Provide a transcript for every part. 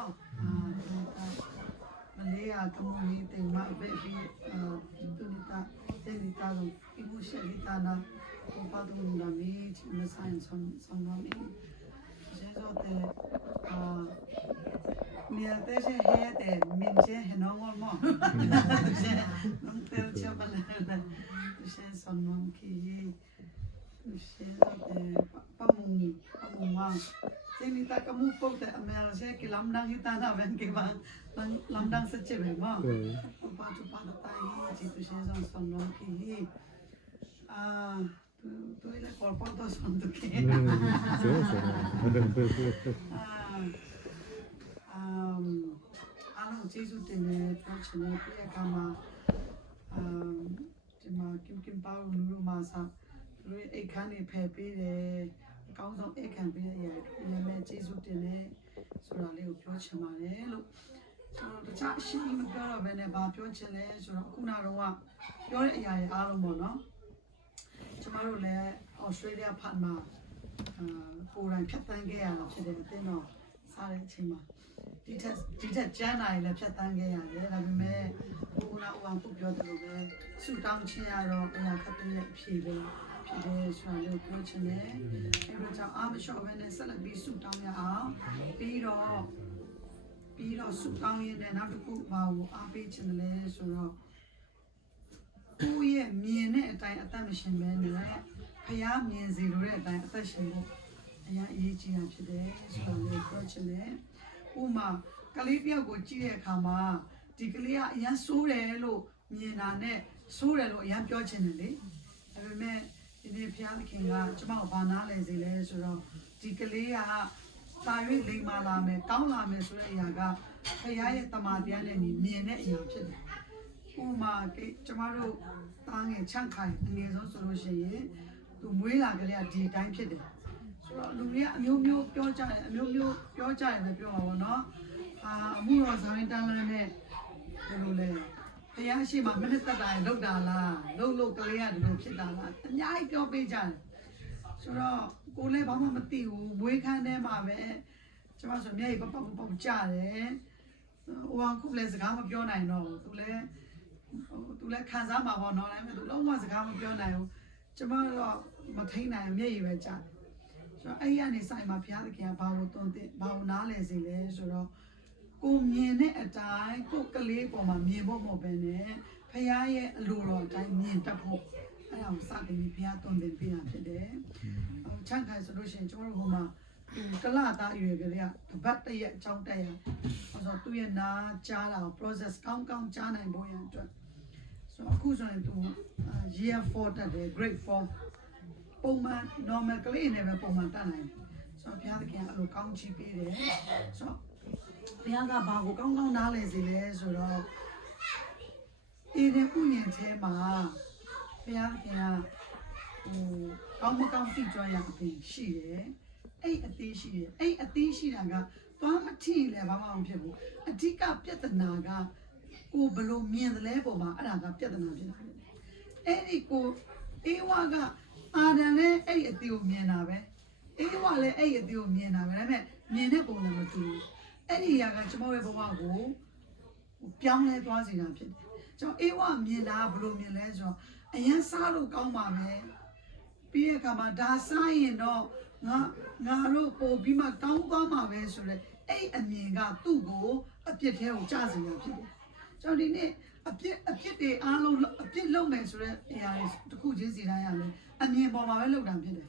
နော်မလေးကကမူကြီးတင်မှာပဲပြီးသူနေတာတေးတာတော့ဒီမှုရှိတာနာဘာတူနာမီမဆိုင်ဆောင်နာမီကျေတော့တဲ့မြေတဲ့ဟဲတဲ့မြင်းချေဟနောမောနမ်တဲချပလာသူရှင်းဆောင်နမ်ကီသူရှင်းတဲ့ပမုံမSini tak kamu pun tak ambil saya ke lamdang kita nak bangke bang lamdang secebe mah. Apa tu pada tahi jitu saya sang sonom ki. Tu ini korban tu son tu ki. Anu jitu tene macam ni dia kama cuma kim pau nuru masa. Tu ikan ni pepe le. ကောင်းဆုံးအခမ်းပေးရမယ်ကျေးဇူးတင်တယ်ဆိုတာလေးကိုပြောချင်ပါတယ်လို့ကျွန်တော်တခြားအရှင်းမပြောတော့ဘဲနဲ့ဘာပြောချင်လဲဆိုတော့အခုနောက်တော့ပြောတဲ့အရာတွေအားလုံးပေါ့နော်ကျွန်တော်တို့လည်းဩစတြေးလျဖတ်မှာကိုယ်တိုင်ဖြတ်သန်းခဲ့ရတာဖြစ်တယ်အတင်းတော့စားတဲ့အချိန်မှာဒီထက်ကျန်းလာရင်လည်းဖြတ်သန်းခဲ့ရတယ်ဒါပေမဲ့ခုနကအောင်ပြောတယ်လို့ပဲဆူတောင်းခြင်းရတော့အရာခက်တဲ့အဖြေပဲဖြစ်တယ်ဆိုတာလေးကိုပြောချင်တယ်အဲ့တော့ကြောင့်အားမလျှော့ဘဲနဲ့ဆက်လက်ပြီးဆူတောင်းရအောင်ပြီးတော့ဆူတောင်းရင်းနဲ့နောက်တစ်ခုဘာကိုအားပေးချင်တယ်လဲဆိုတော့ကိုယ့်ရဲ့မြင်တဲ့အတိုင်းအသက်မရှင်ပဲနဲ့ဖျားမြင်စီလိုတဲ့အတိုင်းအသက်ရှင်ဖို့အရင်အရေးကြီးတာဖြစ်တယ်ဆိုတာလေးပြောချင်တယ်ဥမာကလေးတယောက်ကိုကြည့်တဲ့အခါမှာဒီကလေးကအရင်ဆိုးတယ်လို့မြင်တာနဲ့ဆိုးတယ်လို့အရင်ပြောချင်တယ်လေဒါပေမဲ့ဒီနေ့ဖျားသခင်ကကျမကိုဘာနာလဲစေလဲဆိုတော့ဒီကလေးကတာ၍လိမ်မာလာမယ်ကောင်းလာမယ်ဆိုတဲ့အရာကဖျားရဲ့တမန်တရားနဲ့မြင်တဲ့အရာဖြစ်တယ်ဥမာကျမတို့တားငယ်ချန့်ခိုင်အငယ်ဆုံးဆိုလို့ရှိရင်သူမွေးလာကလေးကဒီအတိုင်းဖြစ်တယ်ဆိုတော့လူတွေကအမျိုးမျိုးပြောကြတယ်အမျိုးမျိုးပြောကြတယ်ပဲပြောမှာပေါ့နော်အမှုတော်ဇာဝင်တန်းလန်းနဲ့ဘယ်လိုလဲဖျားရှိမှမနစ်သက်တာလောက်တာလားလို့ကလေးကဒီလိုဖြစ်တာလားအများကြီးပြောပေးကြတယ်ဆိုတော့ကိုလည်းဘာမှမသိဘူးမွေးခန်းထဲမှာပဲကျမဆိုမျက်ရည်ပေါက်ကြတယ်ဟိုကခုလည်းစကားမပြောနိုင်တော့ဘူးသူလည်းခံစားမှာပေါ့နော်ဒါပေမဲ့သူလုံးဝစကားမပြောနိုင်ဘူးကျမတော့မထိန်နိုင်မျက်ရည်ပဲကြတယ်ဆိုတော့အဲ့ရနေဆိုင်မှာဘုရားသခင်ကဘာလို့နားလဲစေလဲဆိုတော့ကိုမြင်တဲ့အတိုင်းကိုကလေးပေါ်မှာမြင်ဖို့မဟုတ်ပဲနဲ့ဖခင်ရဲ့အလိုတော်အတိုင်းမြင်တတ်ဖို့အဲ့ဒါကိုစတင်ပြီးဖခင်တုံ့ပြန်ပေးတာဖြစ်တယ်။ချမ်းခိုင်ဆိုလို့ရှိရင်ကျွန်တော်တို့ဟိုမှာကလသားအရွယ်ကလေးကတပတ်တရက်အကြောင်းတက်ရဆိုတော့သူ့ရဲ့နားကြားတာ process ကောင်းကြားနိုင်ဖို့ရန်အတွက်ဆိုတော့အခုဆိုရင်သူ year 4 တက်တယ် grade 4ပုံမှန် normal ကလေးနဲ့ပဲပုံမှန်တက်နိုင်ဆိုတော့ဘုရားသခင်အဲ့လိုကောင်းချီးပေးတယ်ဆိုတော့ဘုရားကဘာကိုကောင်းနားလဲစေလဲဆိုတော့ဒီဥယျာဉ်ထဲမှာဘုရားခင်ကကောင်းမကောင်းသိကြရအသေးရှိတယ်အဲ့အသေးရှိတယ်အဲ့အသေးရှိတာကသွားမထိလည်းဘာမှမဖြစ်ဘူးအဓိကပြဿနာကကိုဘလို့မြင်တယ်လဲပုံမှာအဲ့ဒါကပြဿနာဖြစ်တာအဲ့ဒီကိုအေဝါကအာဒံလည်းအဲ့အသေးကိုမြင်တာပဲအေဝါလည်းအဲ့အသေးကိုမြင်တာပဲဒါပေမဲ့မြင်တဲ့ပုံစံမတူဘူးအဲ့ဒီအရာကကျွန်တော်ရဲ့ဘဝကိုပြောင်းလဲသွားစေတာဖြစ်တယ်ကျွန်တော်အေဝမြင်တာဘယ်လိုမြင်လဲဆိုတော့အရင်စားလို့ကောင်းပါမယ်ပြီးရခါမှာဒါစားရင်တော့ငါတို့ပို့ပြီးမှကောင်းသွားမှာပဲဆိုတော့အဲ့အမြင်ကသူ့ကိုအပြစ်ထဲကိုကြားစေတာဖြစ်တယ်ကျွန်တော်ဒီနေ့အပြစ်တွေအားလုံးအပြစ်လုပ်မယ်ဆိုတဲ့အရာတွေတစ်ခုချင်းစီတိုင်းရမယ်အမြင်ပေါ်မှာပဲလုပ်တာဖြစ်တယ်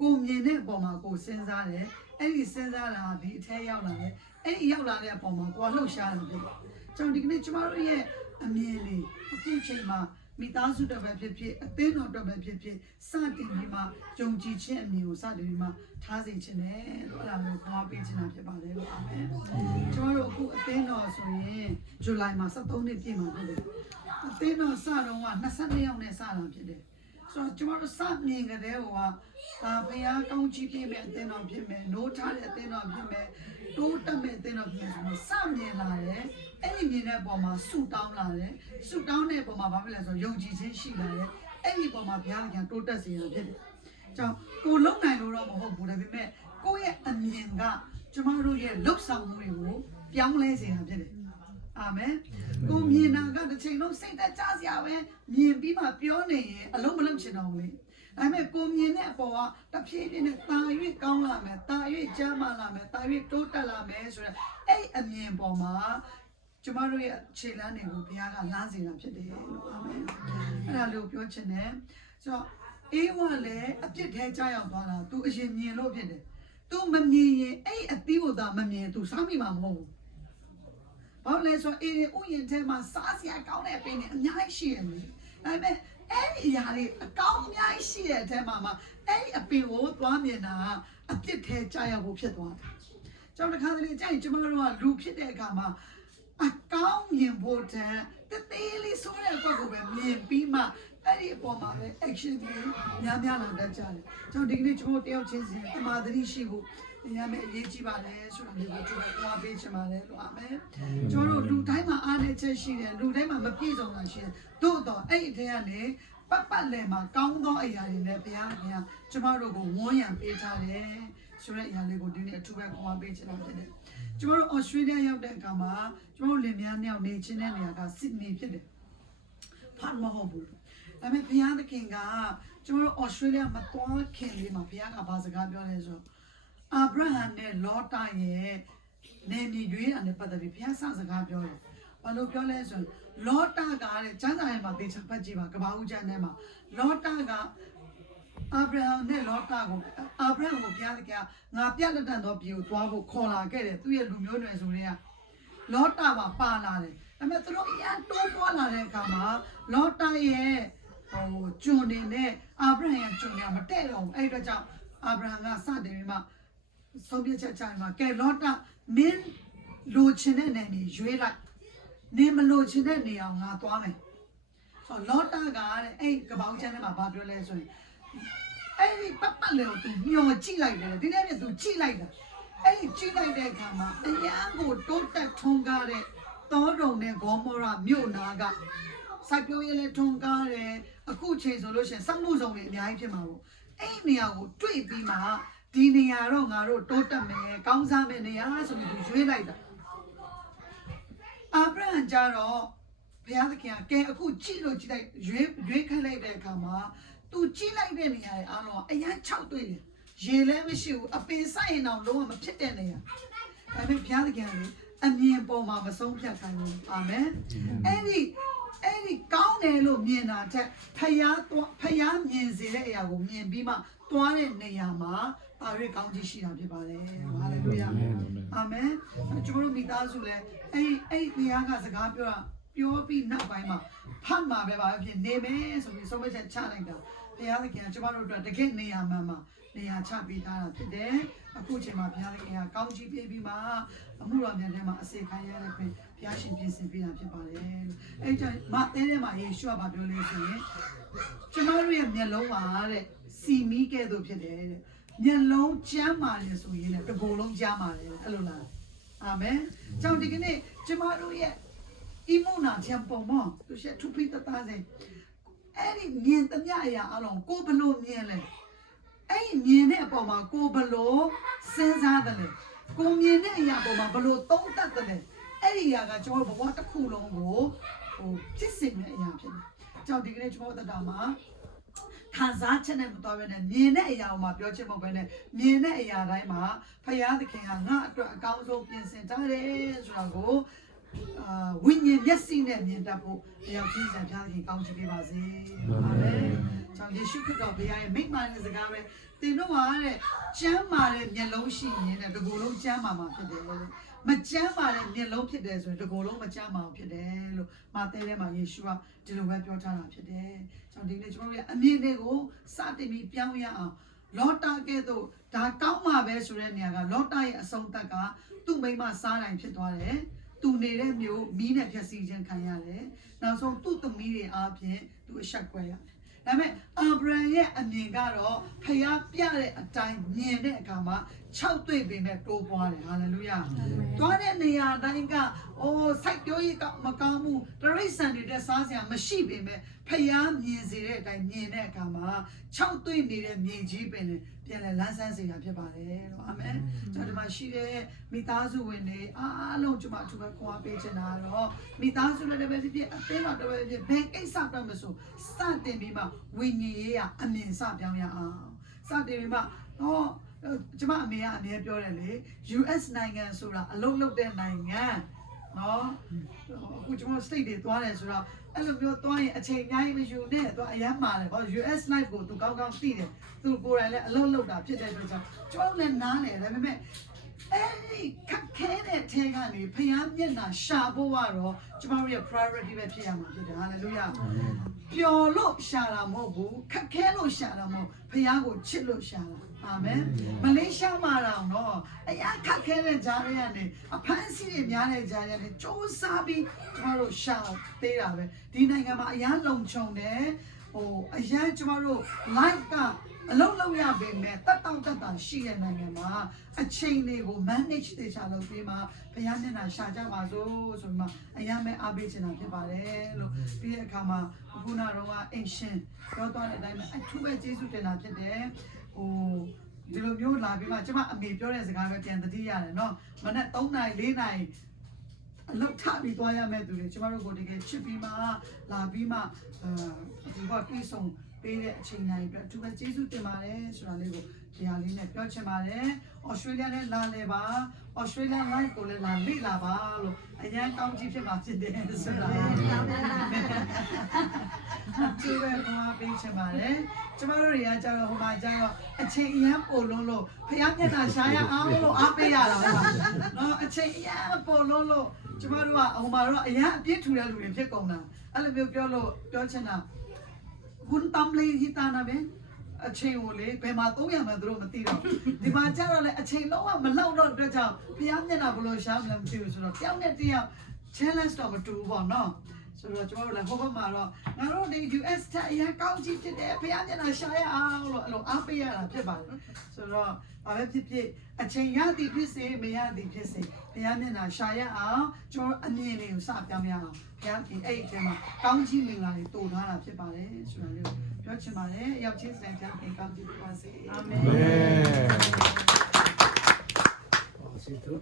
ကိုမြင်တဲ့အပေါ်မှာကိုစဉ်းစားတယ်အဲ့ဒီစဉ်းစားတာဒီအထဲရောက်လာတယ်အဲ့ဒီရောက်လာတဲ့အပေါ်မှာကိုကလှုပ်ရှားတယ်ဖြစ်တယ်ကျွန်တော်ဒီကနေ့ကျမတို့ရဲ့အမြင်လေးအခုချိန်မှာမိသားစုတော်ပဲဖြစ်ဖြစ်အသင်းတော်တော်ပဲဖြစ်ဖြစ်စတင်ပြီးမှယုံကြည်ခြင်းအမြင်ကိုစတင်ပြီးမှထားစေခြင်းနဲ့အဲ့ဒါမျိုးခေါ်ပေးခြင်းတာဖြစ်ပါတယ်လို့အာမင်ကျွန်တော်တို့အခုအသင်းတော်ဆိုရင်ဇူလိုင်မှာ73နှစ်ပြည့်မှာဖြစ်တယ်အသင်းတော်စတော့က22ယောက်နဲ့စတာဖြစ်တယ်ဆိုတော့ကျွန်တော်တို့စမြင်ကြတဲ့ဟိုကဒါဘုရားကောင်းချီးပေးမဲ့အသင်းတော်ဖြစ်မယ်နိုးထားတဲ့အသင်းတော်ဖြစ်မယ်တိုးတက်မဲ့အသင်းတော်ဖြစ်မယ်ဆိုတော့စမြင်လာတယ်အဲ့ဒီမြင်တဲ့အပေါ်မှာဆူတောင်းလာတယ်ဆူတောင်းတဲ့အပေါ်မှာဘာဖြစ်လဲဆိုတော့ယုံကြည်ခြင်းရှိလာတယ်အဲ့ဒီပေါ်မှာဘုရားကတိုးတက်စေရဖြစ်တယ်ကြောင့်ကိုလုံနိုင်လို့တော့မဟုတ်ဘူးဒါပေမဲ့ကိုယ့်ရဲ့အမြင်ကကျမတို့ရဲ့လှုပ်ဆောင်မှုတွေကို ပြောင်းလဲစေတာဖြစ်တယ်အာမင်ကိုမြင်တာကတစ်ချိန်လုံးစိတ်သက်သာစရာပဲမြင်ပြီးမှပြောနေရင်အလုံးမလုံးချင်တော့ဘူးလေဒါပေမဲ့ကိုမြင်တဲ့အပေါ်ကတဖြည်းဖြည်းနဲ့တာ၍ကောင်းလာမယ်တာ၍ကျမ်းမာလာမယ်တာ၍တိုးတက်လာမယ်ဆိုတော့အဲ့အမြင်ပေါ်မှာကျမတို့ရဲ့ခြေလမ်းတွေကိုဘုရားကလမ်းစေတာဖြစ်တယ်လို့အာမင်အဲ့ဒါလို့ပြောချင်တယ်ဆိုတော့အေးဝလည်းအပြစ်ထဲကြောက်ရောက်သွားတာ तू အရင်မြင်လို့ဖြစ်တယ် तू မမြင်ရင်အဲ့အသီးကိုသာမမြင် तू စားမိမှာမဟုတ်ဘူးဘာလို့လဲဆိုတော့အေးဥယျာဉ်ထဲမှာစားစရာကောင်းတဲ့အပင်တွေအများကြီးရှိတယ်လေဒါပေမဲ့အဲ့ဒီအရာတွေအကောင်းအများကြီးရှိတဲ့အထဲမှာအဲ့ဒီအပင်ကိုသွားမြင်တာအပြစ်ထဲကြောက်ရောက်ဖို့ဖြစ်သွားတယ်ကျွန်တော်တခါတလေကြာရင်ကျမတို့ကလူဖြစ်တဲ့အခါမှာအကောင်းမြင်ဖို့တန်တသေးလေးဆိုတဲ့အကွက်ကိုပဲမြင်ပြီးမှအဲ့ဒီအပေါ်မှာပဲ action တွေများများလာတတ်ကြတယ်ကျွန်တော်ဒီကနေ့ကျွန်တော်တယောက်ချင်းစီအမှားသတိရှိဖို့ရမယ်အရေးကြီးပါတယ်ဆိုတာမျိုးကိုကျွန်တော်ပြောပေးချင်ပါတယ်လို့အာမင်ကျွန်တော်တို့လူတိုင်းမှာအားနည်းချက်ရှိတယ်လူတိုင်းမှာမပြည့်စုံတာရှိတယ်သို့တော့အဲ့ဒီထဲကနေပတ်လည်မှာကောင်းသောအရာတွေနဲ့ဘုရားကျွန်တော်တို့ကိုဝန်းရံပေးထားတယ်ဆိုတဲ့အရာလေးကိုဒီနေ့အထူးပဲခေါ်ပေးချင်တာဖြစ်တယ်ကျွန်တော်တို့အော်စတြေးလျရောက်တဲ့အခါမှာကျွန်တော်လင်မယားနှစ်ယောက်နေချင်းတဲ့နေရာကစစ်ဒနီဖြစ်တယ်ဖတ်မဟုတ်ဘူးဒါပေမဲ့ဘုရားသခင်ကကျွန်တော်တို့အော်စတြေးလျမှာသွားခင်လေးမှာဘုရားကဘာစကားပြောလဲဆိုအာဗြဟံနဲ့လောတာရဲ့နေမြေရွေးတာနဲ့ပတ်သက်ပြီးဘုရားစကားပြောတယ်ဘာလို့ပြောလဲဆိုလောတာကတဲ့ကျမ်းစာထဲမှာသေချာဖတ်ကြည့်ပါကဘာဦးကျမ်းထဲမှာလောတာကအာဗြဟံနဲ့လောတာကိုအာဗြဟံကိုဘုရားသခင်ကငါပြလက်တန်သောပြည်ကိုသွားဖို့ခေါ်လာခဲ့တယ်သူရဲ့လူမျိုးနွယ်ဆိုတွေကလောတာမှာပါလာတယ်ဒါပေမဲ့သူတို့အရင်တိုးပွားလာတဲ့အခါမှာလောတာရဲ့ကျွန်နေနဲ့အာဗြဟံရဲ့ကျွန်နေမတည့်တော့ဘူးအဲ့အတွက်ကြောင့်အာဗြဟံကစတင်ပြီးမှဆုံးဖြတ်ချက်ချရင်မှာကဲလောတာမင်းလိုချင်တဲ့နေနေရွေးလိုက်နေမလိုချင်တဲ့နေအောင်ငါသွားမယ်ဆိုလောတာကတဲ့အဲ့ကပောင်းချမ်းထဲမှာဘာပြောလဲဆိုရင်အဲ့ဒီပတ်လေကိုသူမျောကြည့်လိုက်တယ်ဒီနေ့ကသူကြည့်လိုက်တာအဲ့ဒီကြည့်လိုက်တဲ့အခါမှာအရန်ကိုတိုးတက်ထွန်းကားတဲ့တောတုံနဲ့ဂေါမောရမြို့နာကစိုက်ပျိုးရေးလည်းထွန်းကားတယ်အခုချိန်ဆိုလို့ရှိရင်စက်မှုစုံတွေအများကြီးဖြစ်မှာပေါ့အဲ့ဒီနေရာကိုတွေ့ပြီးမှဒီနေရာတော့ငါတို့တိုးတက်မယ်ကောင်းစားမယ်နေရာဆိုပြီးသူရွေးလိုက်တာအာဗြဟံကြတော့ဘုရားသခင်ကဲအခုကြည့်လို့ကြည့်လိုက်ရွေးခန့်လိုက်တဲ့အခါမှာသူကြည့်လိုက်တဲ့နေရာတွေအားလုံးအရန်၆တွေ့တယ်ရေလည်းမရှိဘူးအပင်ဆိုင်ရင်တော့လုံးဝမဖြစ်တဲ့နေရာဒါပေမဲ့ဘုရားသခင်ကအမြင်ပေါ်မှာမဆုံးဖြတ်နိုင်ဘူးအာမင်အဲ့ဒီကောင်းတယ်လို့မြင်တာတဲ့ဖယားမြင်စေတဲ့အရာကိုမြင်ပြီးမှသွားတဲ့နေရာမှာပါရကောင်းကြီးရှိတာဖြစ်ပါတယ်ဟာလေလုယာအာမင်ကျွန်တော်တို့မိသားစုလည်းအဲ့ဘုရားကစကားပြောပြီးနောက်ပိုင်းမှာဖတ်မှာပဲပါဖြစ်နေမယ်ဆိုပြီးဆုံးဖြတ်ချက်ချလိုက်တာဘုရားသခင်ကကျွန်တော်တို့အတွက်တကယ့်နေရာမှန်မှာနေရာချပေးထားတာဖြစ်တယ်အခုချိန်မှာဘုရားသခင်ကကောင်းချီးပေးပြီးမှအမှုတော်များထဲမှာအစေခံရတဲ့ပြင်ဘုရားရှင်ပြင်ဆင်ပေးတာဖြစ်ပါတယ်အဲ့ကြောင့်မတဲထဲမှာယေရှုကပြောလို့ဆိုရင်ကျွန်တော်တို့ရဲ့မျက်လုံးပါတဲ့စီမီးကဲ့သို့ဖြစ်တယ်တဲ့မျက်လုံးကျမ်းမာတယ်ဆိုရင်လည်းတစ်ကိုယ်လုံးကျမ်းမာတယ်အဲ့လိုလားအာမင်ကြောင့်ဒီကနေ့ကျွန်တော်တို့ရဲ့Imuna tiampomo, tu sei tu pita tase. Eri niente mia ya alon ko belo miele. Ei miene apoma ko belo senza dele. Ko miene ya apoma belo tong tat dele. Eri ya ga cho bo ta khu long ko phit sin me ya phit. Chao di kane cho ta da ma ခံစားချက်နဲ့မတော်ဘဲနဲ့မြင်တဲ့အရာကိုမှပြောချင်မဟုတ်ဘဲနဲ့မြင်တဲ့အရာတိုင်းမှာဖယားသခင်ကငါအတွက်အကောင်းဆုံးပြင်ဆင်ထားတယ်ဆိုတာကိုဝိညာဉ်မျက်စိနဲ့မြင်တတ်ဖို့တရားကြီးစံဖျားခင်ကောင်းချီးပေးပါစေအာမင်။ကြောင့်ယေရှုခရစ်တော်ဘုရားရဲ့မိန့်မာတဲ့စကားပဲသင်တို့ဟာတဲ့ကျမ်းမာတဲ့မျက်လုံးရှိရင်တဲ့ဒီကိုယ်လုံးကျမ်းမာမှာဖြစ်တယ်တဲ့မကျမ်းမာတဲ့မျက်လုံးဖြစ်တယ်ဆိုရင်ဒီကိုယ်လုံးမကျမ်းမာဖြစ်တယ်လို့မာသဲထဲမှာယေရှုကဒီလိုပဲပြောထားတာဖြစ်တယ်။ကြောင့်ဒီနေ့ကျွန်တော်တို့ရဲ့အမြင်တွေကိုစတင်ပြီးပြောင်းရအောင်လောတာကဲ့သို့ဒါကောင်းမှာပဲဆိုတဲ့နေရာကလောတာရဲ့အဆုံးသက်ကသူ့မိမစားတိုင်းဖြစ်သွားတယ်။သူနေတဲ့မျိုးမီးနဲ့ဖြက်စီခြင်းခံရတယ်။နောက်ဆုံးသူ့သမီးတွေအားဖြင့်သူအဆက်ကွဲရတယ်။ဒါပေမဲ့အာဗြဟံရဲ့အမြင်ကတော့ဖယားပြတဲ့အတိုင်းမြင်တဲ့အခါမှာ6တွေ့ပင်နဲ့တိုးပွားတယ်ဟာလေလုယာ။သွားတဲ့နေရာတိုင်းကစိုက်ပျိုးရေးကမကောင်းဘူးတရိတ်ဆန်တွေစားစရာမရှိပေမဲ့ဖယားမြင်စေတဲ့အတိုင်းမြင်တဲ့အခါမှာ6တွေ့နေတဲ့မြေကြီးပင်နဲ့တ ပြန်လဲလန်းဆန်းစေတာဖြစ်ပါတယ်လို့အာမင်ကျွန်တော်ဒီမှာရှိတဲ့မိသားစုဝင်တွေအားလုံးကျွန်မအထူးပဲခွာပေးချင်တာတော့မိသားစုတွေပဲဖြစ်ဖြစ်အသင်းတော်တွေပဲဖြစ်ဘယ်ကိစ္စတော့မဆိုစတင်ပြီးမှဝိညာဉ်ရေးရအမြင်စပြောင်းရအောင်စတင်ပြီးမှကျွန်မအမေကအမြဲပြောတယ်လေ US နိုင်ငံဆိုတာအလုံးလုံးတဲ့နိုင်ငံနော်အခုကျွန်တော် state တွေသွားတယ်ဆိုတော့အဲ့လိုမျိုးသွားရင်အချိန်အများကြီးမယူနဲ့သွားအရမ်းမာတယ်ဟော US life ကိုသူကောင်းကောင်းသိတယ်သူကိုယ်တိုင်လည်းအလုံးလုံးတာဖြစ်တဲ့အတွက်ကြောင့်ကျွန်တော်လည်းနားလေဒါပေမဲ့အဲ့ဒီခက်ခဲတဲ့ထဲကနေဖျားမျက်နှာရှာဖို့ကတော့ကျွန်တော်ရဲ့ priority ပဲဖြစ်ရမှာဖြစ်တယ် hallelujah ပျော်လို့ရှာတာမဟုတ်ဘူးခက်ခဲလို့ရှာတာမဟုတ်ဖျားကိုချစ်လို့ရှာတာအာမင်မလေးရှားမှာတော့အရာခက်ခဲတဲ့ဂျာတွေကနေအဖမ်းဆီးတွေများတဲ့ဂျာတွေကနေစ조사ပြီးကျွန်တော်တို့ရှာသေးတာပဲဒီနိုင်ငံမှာအရာလုံခြုံတယ်အရာကျွန်တော်တို့ life ကအလုံးလုံးရပေမဲ့တက်တောင့်တက်တာရှိတဲ့နိုင်ငံမှာအချိန်တွေကို manage တေချာလုပ်ပြီးမှဘုရားမျက်နှာရှာကြပါစို့ဆိုပြီးမှအရာမဲ့အားပေးချင်တာဖြစ်ပါတယ်လို့ပြီးတဲ့အခါမှာခုနကတော့အိမ်ရှင်ပြောသွားတဲ့အတိုင်းပဲအထူးပဲကျေးဇူးတင်တာဖြစ်တယ်ဒီလိုမျိုးလာပြီးမှကျမအမေပြောတဲ့စကားပဲပြန်သတိရတယ်နော်မနက်3နာရီ4နာရီအလောက်ထပြီးသွားရမယ့်သူတွေကျမတို့ကိုတကယ်ချစ်ပြီးမှလာပြီးမှဒီဘက်ပြေးဆုံးပေးတဲ့အချိန်တိုင်းအတွက်အထူးပဲကျေးဇူးတင်ပါတယ်ဆိုတာလေးကိုတရားလေးနဲ့ပြောချင်ပါတယ်။ Australia နဲ့လာလေပါ Australia life ကိုလည်းလာလေ့လာပါလို့အရန်ကောင်းကြီးဖြစ်မှာဖြစ်တယ်ဆိုတာ။သူပဲဘာပေးချင်ပါတယ်။ကျမတို့တွေကကြတော့ဟိုမှာကြတော့အချိန်အရန်ပို့လုံးလို့ဖျားမျက်နှာရှာရအောင်လို့အားပေးရတာပါ။နော်အချိန်အရန်ပို့လုံးလို့ကျမတို့ကဟိုမှာတော့အရန်အပြည့်ထူတဲ့လူတွေဖြစ်ကုန်တာ။အဲ့လိုမျိုးပြောချင်တာคุณตำลีที่ตานะเบအချိန်ကိုလေဘယ်မှာ300မှသူတို့မသိတော့ဒီမှာကျတော့လေအချိန်လုံးဝမလောက်တော့အတွက်ကြောင့်ဖျားမျက်နှာဘလို့ရှားမလဲမသိဘူးဆိုတော့တယောက်နဲ့တယောက် challenge တော့မတူဘူးပေါ့နော်ဆိုတော့ကျွန်တော်တို့လည်းဟိုဘက်မှာတော့ငါတို့ဒီ US တက်အရင်ကောင်းကြည့်ဖြစ်တယ်ဖျားမျက်နှာရှားရအောင်လို့အဲ့လိုအားပေးရတာဖြစ်ပါတယ်ဆိုတော့ဘာပဲဖြစ်ဖြစ်အချိန်ရသည်ဖြစ်စေမရသည်ဖြစ်စေဖျားမျက်နှာရှားရအောင်ကျွန်တော်အမြင်တွေကိုစပြောင်းရအောင်ဖျားဒီအဲ့ဒီမှာကောင်းကြီးမင်္ဂလာတွေတိုးထားတာဖြစ်ပါတယ်ဆိုတာလေးပြောချင်ပါတယ်။ရောက်ချင်းစံကြတဲ့ကောင်းကြီးပါစေ။အာမင်။